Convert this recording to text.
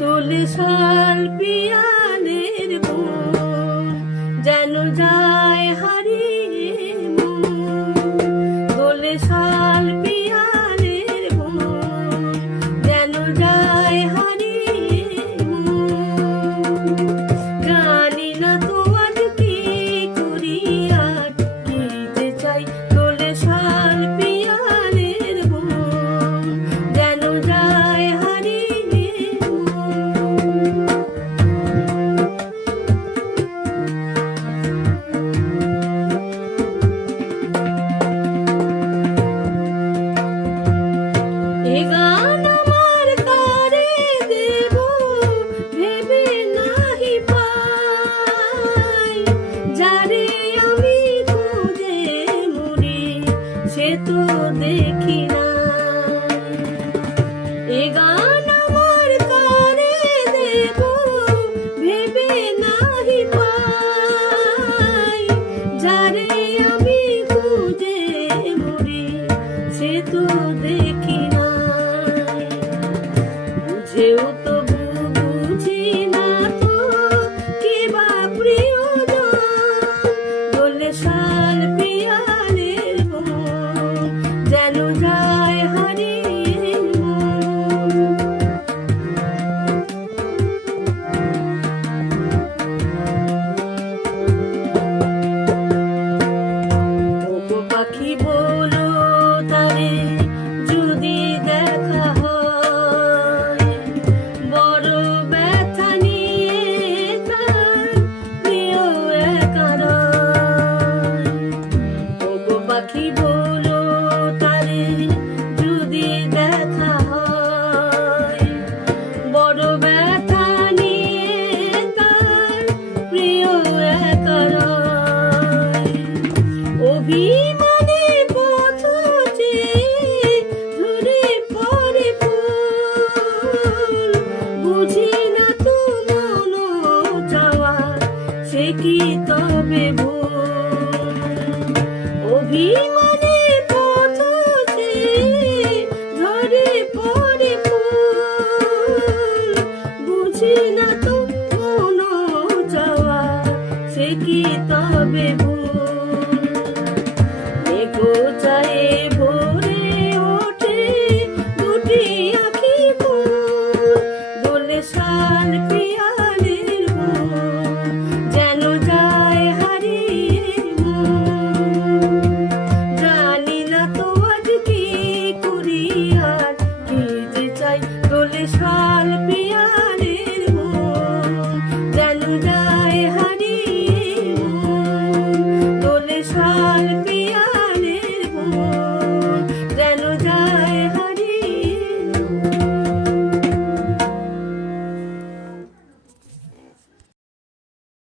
দোলে শাল পিয়ালের গুণ যেন যায় হারিয়ে মন। দোলে শাল পিয়ালের গুণ যেন যায় হারিয়ে মন। জানি না তো আজ কি করি আর কি যে চাই। দোলে শাল পিয়ালের গুণ যেন যায় হারিয়ে মন। এ গান আমার কারে দেব ভেবে নাহি পাই। যারে আমি খুঁজে মরি সে তো দেখি না। এ গান আমার কারে দেব ভেবে নাহি পাই। যারে আমি খুঁজে মরি সে তো দেখি না। বুঝেও তবু বুঝি না তো কে বা প্রিয়জন। দোলে শাল পিয়ালের গুণ যেন যায় হারিয়ে মন। ওগো পাখি বলো তারে যদি দেখা হয়। বড় ব্যথা নিয়ে তার প্রিয় একা রয়। ওগো পাখি বলো তারে যদি দেখা হয়। বড় ব্যথা নিয়ে তার প্রিয় একা রয়। অভিমানে পথ চেয়ে ঝরে পড়ে ফুল। বুঝি না তো মন চাওয়া সে কি তবে ভুল। অভিমানে পথ চেয়ে ঝরে পড়ে ফুল। বুঝি না তো মন চাওয়া সে কি তবে ভুল। মেঘো চায়ে ভোরে ওঠে দুটি আঁখি ফুল। দোলে শাল পিয়ালের গুণ যেন যায় হারিয়ে মন। জানি না তো আজ কি করি আর কি যে চাই। দোলে শাল পিয়ালের গুণ যেন যায়